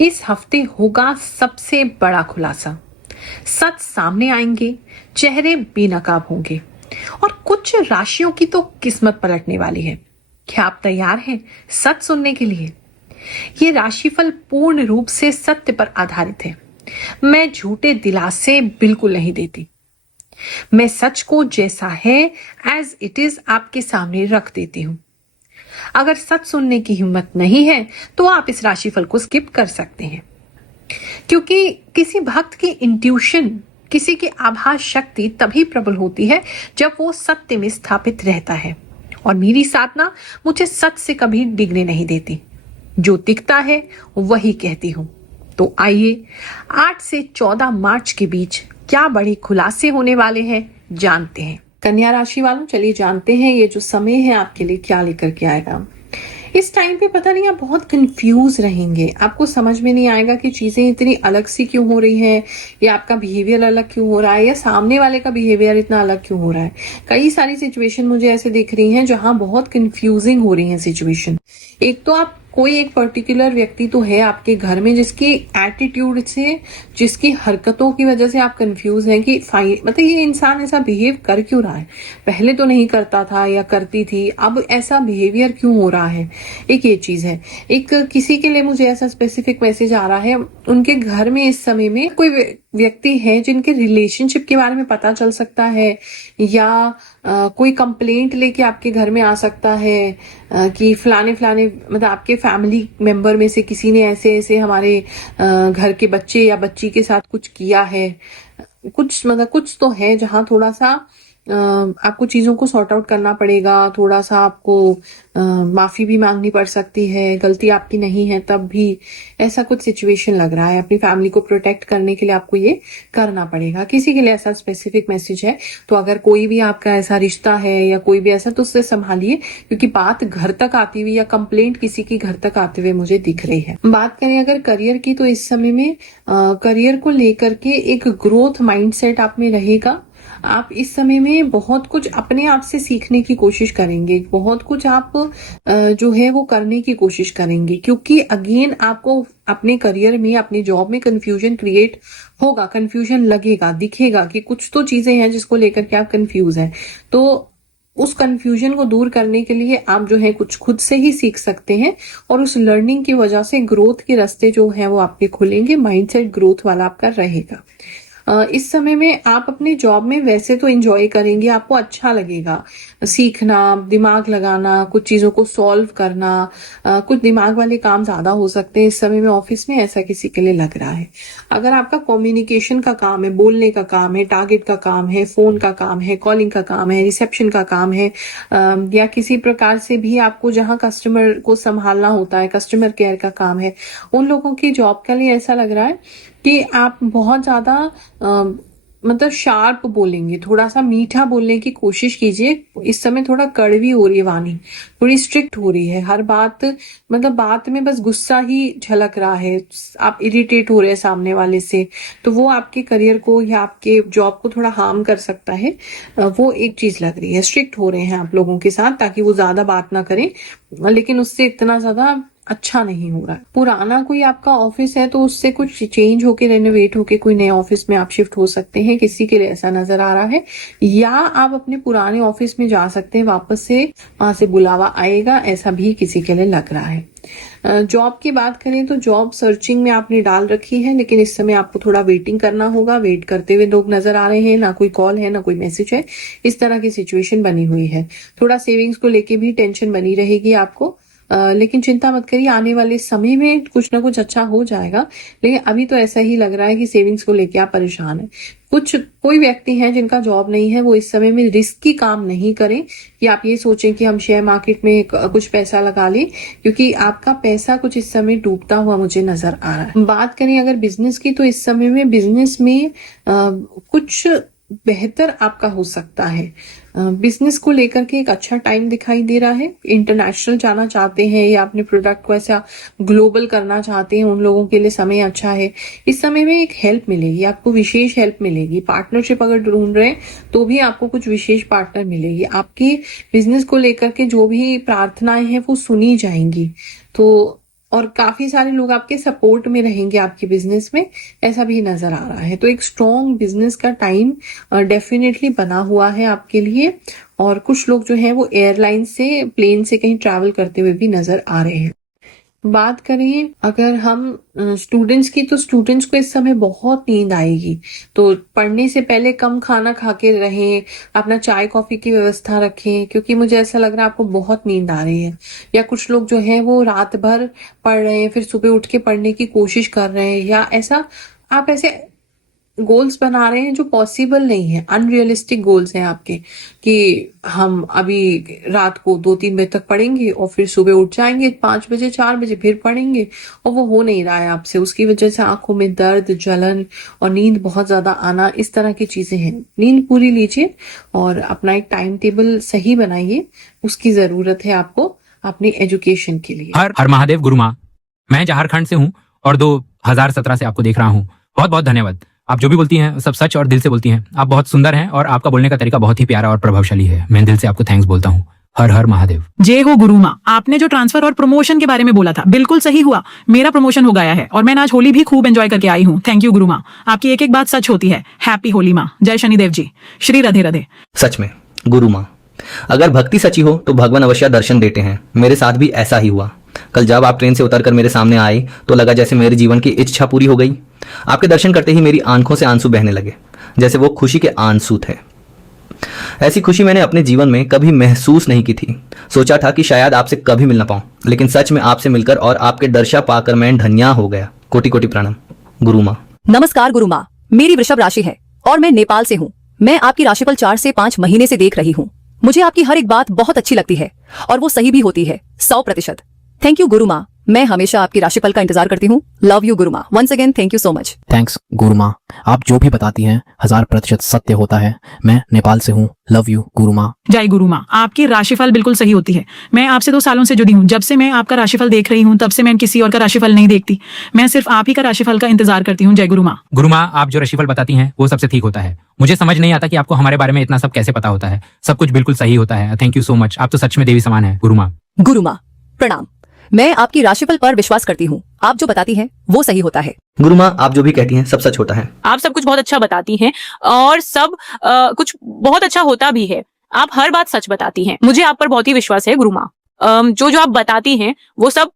इस हफ्ते होगा सबसे बड़ा खुलासा। सच सामने आएंगे, चेहरे बेनकाब होंगे और कुछ राशियों की तो किस्मत पलटने वाली है। क्या आप तैयार हैं सच सुनने के लिए? ये राशिफल पूर्ण रूप से सत्य पर आधारित है। मैं झूठे दिलासे बिल्कुल नहीं देती। मैं सच को जैसा है एज इट इज आपके सामने रख देती हूँ। अगर सच सुनने की हिम्मत नहीं है तो आप इस राशिफल को स्किप कर सकते हैं, क्योंकि किसी भक्त की इंट्यूशन, किसी की आभास शक्ति तभी प्रबल होती है जब वो सत्य में स्थापित रहता है। और मेरी साधना मुझे सच से कभी डिगने नहीं देती। जो दिखता है वही कहती हूँ। तो आइए 8 से 14 मार्च के बीच क्या बड़े खुलासे होने वाले हैं जानते हैं। कन्या राशि वालों, चलिए जानते हैं ये जो समय है आपके लिए क्या लेकर के आएगा। इस टाइम पे पता नहीं आप बहुत कंफ्यूज रहेंगे। आपको समझ में नहीं आएगा कि चीजें इतनी अलग सी क्यों हो रही है, या आपका बिहेवियर अलग क्यों हो रहा है, या सामने वाले का बिहेवियर इतना अलग क्यों हो रहा है। कई सारी सिचुएशन मुझे ऐसे दिख रही हैं जहां बहुत कंफ्यूजिंग हो रही है सिचुएशन। एक तो आप कोई एक पर्टिकुलर व्यक्ति तो है आपके घर में जिसकी एटीट्यूड से, जिसकी हरकतों की वजह से आप कंफ्यूज हैं कि मतलब ये इंसान ऐसा बिहेव कर क्यों रहा है। पहले तो नहीं करता था या करती थी, अब ऐसा बिहेवियर क्यों हो रहा है। एक ये चीज है। एक किसी के लिए मुझे ऐसा स्पेसिफिक मैसेज आ रहा है, उनके घर में इस समय में कोई व्यक्ति है जिनके रिलेशनशिप के बारे में पता चल सकता है, या कोई कंप्लेंट लेके आपके घर में आ सकता है कि फलाने फलाने, मतलब आपके फैमिली मेंबर में से किसी ने ऐसे ऐसे हमारे घर के बच्चे या बच्ची के साथ कुछ किया है। कुछ मतलब कुछ तो है जहां थोड़ा सा आपको चीजों को सॉर्ट आउट करना पड़ेगा। थोड़ा सा आपको माफी भी मांगनी पड़ सकती है, गलती आपकी नहीं है तब भी। ऐसा कुछ सिचुएशन लग रहा है। अपनी फैमिली को प्रोटेक्ट करने के लिए आपको ये करना पड़ेगा। किसी के लिए ऐसा स्पेसिफिक मैसेज है। तो अगर कोई भी आपका ऐसा रिश्ता है या कोई भी ऐसा, तो उससे संभालिए, क्योंकि बात घर तक आती हुई या कंप्लेंट किसी की घर तक आते हुए मुझे दिख रही है। बात करें अगर करियर की, तो इस समय में करियर को लेकर के एक ग्रोथ माइंडसेट आप में रहेगा। आप इस समय में बहुत कुछ अपने आप से सीखने की कोशिश करेंगे, बहुत कुछ आप जो है वो करने की कोशिश करेंगे, क्योंकि अगेन आपको अपने करियर में, अपने जॉब में कंफ्यूजन क्रिएट होगा, कंफ्यूजन लगेगा, दिखेगा कि कुछ तो चीजें हैं जिसको लेकर के आप कंफ्यूज हैं। तो उस कंफ्यूजन को दूर करने के लिए आप जो है कुछ खुद से ही सीख सकते हैं, और उस लर्निंग की वजह से ग्रोथ के रास्ते जो है वो आपके खुलेंगे। माइंडसेट ग्रोथ वाला आपका रहेगा। इस समय में आप अपने जॉब में वैसे तो एंजॉय करेंगे, आपको अच्छा लगेगा सीखना, दिमाग लगाना, कुछ चीजों को सॉल्व करना। कुछ दिमाग वाले काम ज्यादा हो सकते हैं इस समय में ऑफिस में, ऐसा किसी के लिए लग रहा है। अगर आपका कम्युनिकेशन का काम है, बोलने का काम है, टारगेट का काम है, फोन का काम है, कॉलिंग का काम है, रिसेप्शन का काम है, या किसी प्रकार से भी आपको जहां कस्टमर को संभालना होता है, कस्टमर केयर का काम है, उन लोगों की जॉब के लिए ऐसा लग रहा है कि आप बहुत ज्यादा मतलब शार्प बोलेंगे, थोड़ा सा मीठा बोलने की कोशिश कीजिए। इस समय थोड़ा कड़वी हो रही है वाणी, थोड़ी स्ट्रिक्ट हो रही है। हर बात, मतलब बात में बस गुस्सा ही झलक रहा है। आप इरिटेट हो रहे हैं सामने वाले से, तो वो आपके करियर को या आपके जॉब को थोड़ा हार्म कर सकता है। वो एक चीज लग रही है। स्ट्रिक्ट हो रहे हैं आप लोगों के साथ ताकि वो ज्यादा बात ना करें, लेकिन उससे इतना ज्यादा अच्छा नहीं हो रहा है। पुराना कोई आपका ऑफिस है तो उससे कुछ चेंज होके, रेनोवेट होके कोई नए ऑफिस में आप शिफ्ट हो सकते हैं, किसी के लिए ऐसा नजर आ रहा है। या आप अपने पुराने ऑफिस में जा सकते हैं, वापस से वहां से बुलावा आएगा, ऐसा भी किसी के लिए लग रहा है। जॉब की बात करें तो जॉब सर्चिंग में आपने डाल रखी है, लेकिन इस समय आपको थोड़ा वेटिंग करना होगा। वेट करते हुए लोग नजर आ रहे हैं, ना कोई कॉल है ना कोई मैसेज है, इस तरह की सिचुएशन बनी हुई है। थोड़ा सेविंग्स को लेके भी टेंशन बनी रहेगी आपको, लेकिन चिंता मत करिए, आने वाले समय में कुछ ना कुछ अच्छा हो जाएगा। लेकिन अभी तो ऐसा ही लग रहा है कि सेविंग्स को लेके आप परेशान हैं। कोई व्यक्ति है जिनका जॉब नहीं है, वो इस समय में रिस्की काम नहीं करें कि आप ये सोचें कि हम शेयर मार्केट में कुछ पैसा लगा लें, क्योंकि आपका पैसा कुछ इस समय डूबता हुआ मुझे नजर आ रहा है। बात करें अगर बिजनेस की, तो इस समय में बिजनेस में कुछ बेहतर आपका हो सकता है। बिजनेस को लेकर के एक अच्छा टाइम दिखाई दे रहा है। इंटरनेशनल जाना चाहते हैं या अपने प्रोडक्ट को ऐसा ग्लोबल करना चाहते हैं, उन लोगों के लिए समय अच्छा है। इस समय में एक हेल्प मिलेगी, आपको विशेष हेल्प मिलेगी। पार्टनरशिप अगर ढूंढ रहे हैं तो भी आपको कुछ विशेष पार्टनर मिलेगी। आपके बिजनेस को लेकर के जो भी प्रार्थनाएं हैं वो सुनी जाएंगी। तो और काफी सारे लोग आपके सपोर्ट में रहेंगे आपके बिजनेस में, ऐसा भी नजर आ रहा है। तो एक स्ट्रॉन्ग बिजनेस का टाइम डेफिनेटली बना हुआ है आपके लिए। और कुछ लोग जो है वो एयरलाइन से, प्लेन से कहीं ट्रैवल करते हुए भी नजर आ रहे हैं। बात करें अगर हम स्टूडेंट्स की, तो स्टूडेंट्स को इस समय बहुत नींद आएगी। तो पढ़ने से पहले कम खाना खा के रहें, अपना चाय कॉफी की व्यवस्था रखें, क्योंकि मुझे ऐसा लग रहा है आपको बहुत नींद आ रही है। या कुछ लोग जो है वो रात भर पढ़ रहे हैं, फिर सुबह उठ के पढ़ने की कोशिश कर रहे हैं, या ऐसा आप ऐसे गोल्स बना रहे हैं जो पॉसिबल नहीं है, अनरियलिस्टिक गोल्स हैं आपके, कि हम अभी रात को 2-3 बजे तक पढ़ेंगे और फिर सुबह उठ जाएंगे 5 बजे 4 बजे फिर पढ़ेंगे, और वो हो नहीं रहा है आपसे। उसकी वजह से आंखों में दर्द, जलन और नींद बहुत ज्यादा आना, इस तरह की चीजें हैं। नींद पूरी लीजिए और अपना एक टाइम टेबल सही बनाइए, उसकी जरूरत है आपको अपनी एजुकेशन के लिए। हर हर महादेव गुरु माँ, मैं झारखंड से हूँ और 2017 से आपको देख रहा हूँ। बहुत बहुत धन्यवाद। आप जो भी बोलती हैं सब सच और दिल से बोलती हैं। आप बहुत सुंदर हैं और आपका बोलने का तरीका बहुत ही प्यारा और प्रभावशाली है। मैं दिल से आपको थैंक्स बोलता हूँ। हर हर महादेव। जय हो गुरु माँ। आपने जो ट्रांसफर और प्रमोशन के बारे में बोला था बिल्कुल सही हुआ। मेरा प्रमोशन हो गया है और मैं आज होली भी खूब एंजॉय करके आई हूँ। थैंक यू गुरु माँ, आपकी एक एक बात सच होती है। हैप्पी होली माँ। जय शनिदेव जी। श्री राधे राधे। सच में गुरु माँ, अगर भक्ति सच्ची हो तो भगवान अवश्य दर्शन देते हैं। मेरे साथ भी ऐसा ही हुआ। कल जब आप ट्रेन से उतरकर मेरे सामने आए तो लगा जैसे मेरे जीवन की इच्छा पूरी हो गई। आपके दर्शन करते ही मेरी आंखों से आंसू बहने लगे, जैसे वो खुशी के आंसू थे। ऐसी खुशी मैंने अपने जीवन में कभी महसूस नहीं की थी। सोचा था कि शायद आपसे कभी मिल ना पाऊं, लेकिन सच में आपसे मिलकर और आपके दर्शन पाकर मैं धन्या हो गया। कोटि कोटि प्रणाम गुरु माँ। नमस्कार गुरु माँ, मेरी वृषभ राशि है और मैं नेपाल से हूँ। मैं आपकी राशिफल 4 से 5 महीने से देख रही हूँ। मुझे आपकी हर एक बात बहुत अच्छी लगती है और वो सही भी होती है 100%। थैंक यू गुरु माँ, मैं हमेशा आपकी राशिफल का इंतजार करती हूँ। लव यू गुरु माँ। Once again thank you so much. Thanks गुरु माँ, आप जो भी बताती हैं 1000% सत्य होता है। मैं नेपाल से हूँ। लव यू गुरु माँ। जय गुरु माँ, आपकी राशिफल बिल्कुल सही होती है। मैं आपसे 2 सालों से जुड़ी हूँ। जब से मैं आपका राशिफल देख रही हूँ तब से मैं किसी और का राशिफल नहीं देखती। मैं सिर्फ आप ही का राशिफल का इंतजार करती हूँ। जय गुरु माँ। गुरु माँ, आप जो राशिफल बताती हैं वो सबसे ठीक होता है। मुझे समझ नहीं आता कि आपको हमारे बारे में इतना सब कैसे पता होता है। सब कुछ बिल्कुल सही होता है। Thank you so much. आप तो सच में देवी समान है गुरु माँ। गुरु माँ प्रणाम। मैं आपकी राशिफल पर विश्वास करती हूँ। आप जो बताती हैं वो सही होता है। गुरु माँ, आप जो भी कहती हैं सब सच होता है। आप सब कुछ बहुत अच्छा बताती हैं और सब कुछ बहुत अच्छा होता भी है। आप हर बात सच बताती हैं। मुझे आप पर बहुत ही विश्वास है गुरु माँ। जो जो आप बताती हैं वो सब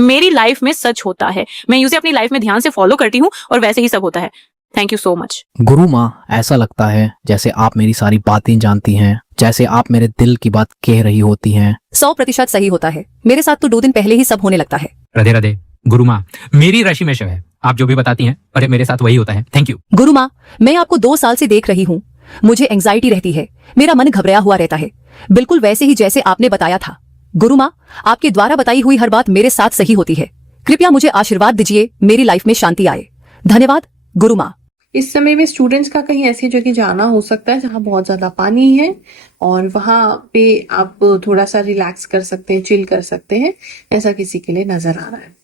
मेरी लाइफ में सच होता है। मैं उसे अपनी लाइफ में ध्यान से फॉलो करती हूँ और वैसे ही सब होता है। Thank you so much. गुरु माँ, ऐसा लगता है जैसे आप मेरी सारी बातें जानती हैं, जैसे आप मेरे दिल की बात कह रही होती हैं। 100% सही होता है। मेरे साथ तो 2 दिन पहले ही सब होने लगता है। राधे राधे। गुरु माँ, मेरी राशि में शव है। आप जो भी बताती हैं अरे मेरे साथ वही होता है। थैंक यू गुरु माँ, मैं आपको 2 साल से देख रही हूँ। मुझे एंग्जाइटी रहती है, मेरा मन घबराया हुआ रहता है, बिल्कुल वैसे ही जैसे आपने बताया था। गुरु माँ, आपके द्वारा बताई हुई हर बात मेरे साथ सही होती है। कृपया मुझे आशीर्वाद दीजिए, मेरी लाइफ में शांति आए। धन्यवाद गुरु माँ। इस समय में स्टूडेंट्स का कहीं ऐसी जगह जाना हो सकता है जहाँ बहुत ज्यादा पानी है, और वहां पे आप थोड़ा सा रिलैक्स कर सकते हैं, चिल कर सकते हैं, ऐसा किसी के लिए नजर आ रहा है।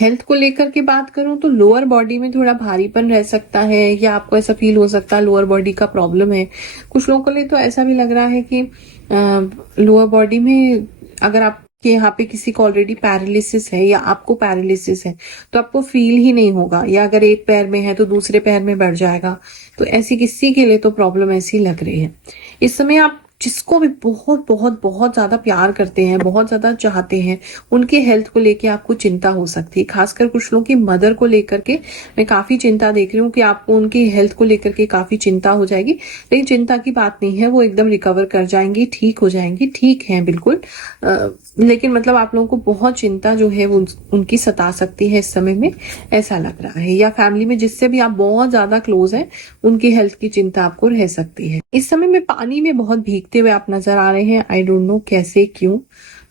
हेल्थ को लेकर के बात करूं तो लोअर बॉडी में थोड़ा भारीपन रह सकता है, या आपको ऐसा फील हो सकता है लोअर बॉडी का प्रॉब्लम है। कुछ लोगों के लिए तो ऐसा भी लग रहा है कि लोअर बॉडी में अगर आप कि यहाँ पे किसी को ऑलरेडी पैरालिसिस है या आपको पैरालिसिस है तो आपको फील ही नहीं होगा, या अगर एक पैर में है तो दूसरे पैर में बढ़ जाएगा। तो ऐसी किसी के लिए तो प्रॉब्लम ऐसी लग रही है। इस समय आप जिसको भी बहुत बहुत बहुत ज्यादा प्यार करते हैं, बहुत ज्यादा चाहते हैं, उनके हेल्थ को लेके आपको चिंता हो सकती है। खासकर कुछ लोगों की मदर को लेकर के मैं काफी चिंता देख रही हूँ कि आपको उनकी हेल्थ को लेकर के काफी चिंता हो जाएगी। लेकिन चिंता की बात नहीं है, वो एकदम रिकवर कर जाएंगी, ठीक हो जाएंगी, ठीक है बिल्कुल। लेकिन मतलब आप लोगों को बहुत चिंता जो है वो उनकी सता सकती है इस समय में, ऐसा लग रहा है। या फैमिली में जिससे भी आप बहुत ज्यादा क्लोज हैं उनकी हेल्थ की चिंता आपको रह सकती है। इस समय में पानी में बहुत भीगते हुए आप नजर आ रहे हैं। आई डोंट नो कैसे क्यों,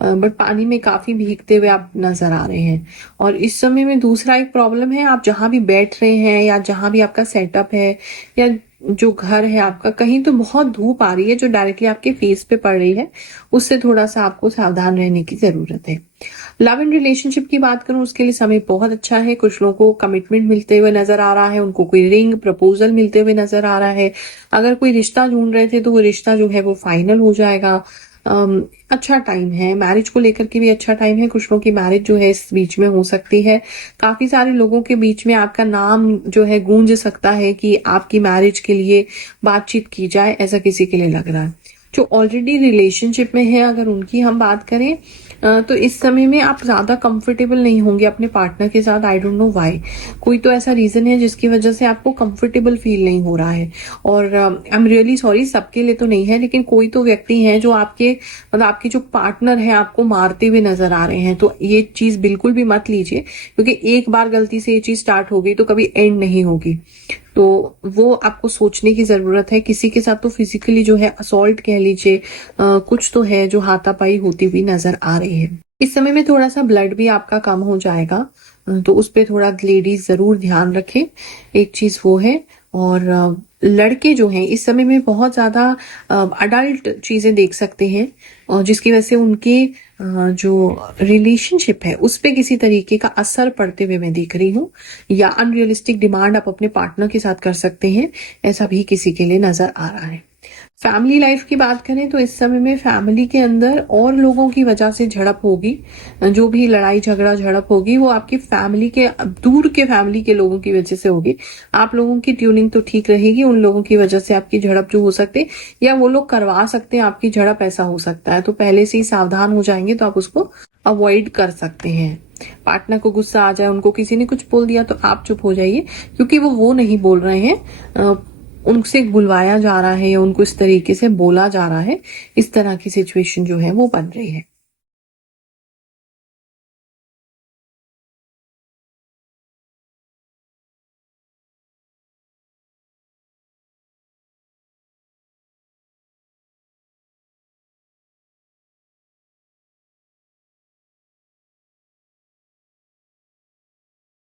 बट पानी में काफी भीगते हुए आप नजर आ रहे हैं। और इस समय में दूसरा एक प्रॉब्लम है, आप जहां भी बैठ रहे हैं या जहां भी आपका सेटअप है या जो घर है आपका, कहीं तो बहुत धूप आ रही है जो डायरेक्टली आपके फेस पे पड़ रही है। उससे थोड़ा सा आपको सावधान रहने की जरूरत है। लव एंड रिलेशनशिप की बात करूं, उसके लिए समय बहुत अच्छा है। कुछ लोगों को कमिटमेंट मिलते हुए नजर आ रहा है, उनको कोई रिंग प्रपोजल मिलते हुए नजर आ रहा है। अगर कोई रिश्ता ढूंढ रहे थे तो वो रिश्ता जो है वो फाइनल हो जाएगा। अच्छा टाइम है, मैरिज को लेकर के भी अच्छा टाइम है। कुछ लोगों की मैरिज जो है इस बीच में हो सकती है। काफी सारे लोगों के बीच में आपका नाम जो है गूंज सकता है कि आपकी मैरिज के लिए बातचीत की जाए, ऐसा किसी के लिए लग रहा है। जो ऑलरेडी रिलेशनशिप में है, अगर उनकी हम बात करें तो इस समय में आप ज्यादा कंफर्टेबल नहीं होंगे अपने पार्टनर के साथ। आई डोंट नो व्हाई, कोई तो ऐसा रीजन है जिसकी वजह से आपको कंफर्टेबल फील नहीं हो रहा है। और आई एम रियली सॉरी, सबके लिए तो नहीं है, लेकिन कोई तो व्यक्ति है जो आपके मतलब आपके जो पार्टनर है आपको मारते हुए नजर आ रहे हैं। तो ये चीज बिल्कुल भी मत लीजिए, क्योंकि एक बार गलती से ये चीज स्टार्ट हो गई तो कभी एंड नहीं होगी। तो वो आपको सोचने की जरूरत है। किसी के साथ तो फिजिकली जो है असॉल्ट कह लीजिए, कुछ तो है जो हाथापाई होती हुई नजर आ रही है। इस समय में थोड़ा सा ब्लड भी आपका कम हो जाएगा, तो उस पे थोड़ा लेडीज जरूर ध्यान रखें। एक चीज वो है। और लड़के जो हैं इस समय में बहुत ज्यादा अडल्ट चीजें देख सकते हैं, और जिसकी वजह से उनके जो रिलेशनशिप है उस पे किसी तरीके का असर पड़ते हुए मैं देख रही हूँ, या अनरियलिस्टिक डिमांड आप अपने पार्टनर के साथ कर सकते हैं, ऐसा भी किसी के लिए नजर आ रहा है। फैमिली लाइफ की बात करें तो इस समय में फैमिली के अंदर और लोगों की वजह से झड़प होगी। जो भी लड़ाई झगड़ा झड़प होगी वो आपकी फैमिली के, दूर के फैमिली के लोगों की वजह से होगी। आप लोगों की ट्यूनिंग तो ठीक रहेगी, उन लोगों की वजह से आपकी झड़प जो हो सकते या वो लोग करवा सकते हैं आपकी झड़प, ऐसा हो सकता है। तो पहले से ही सावधान हो जाएंगे तो आप उसको अवॉइड कर सकते हैं। पार्टनर को गुस्सा आ जाए, उनको किसी ने कुछ बोल दिया तो आप चुप हो जाइए, क्योंकि वो नहीं बोल रहे हैं, उनसे बुलवाया जा रहा है या उनको इस तरीके से बोला जा रहा है। इस तरह की सिचुएशन जो है वो बन रही है।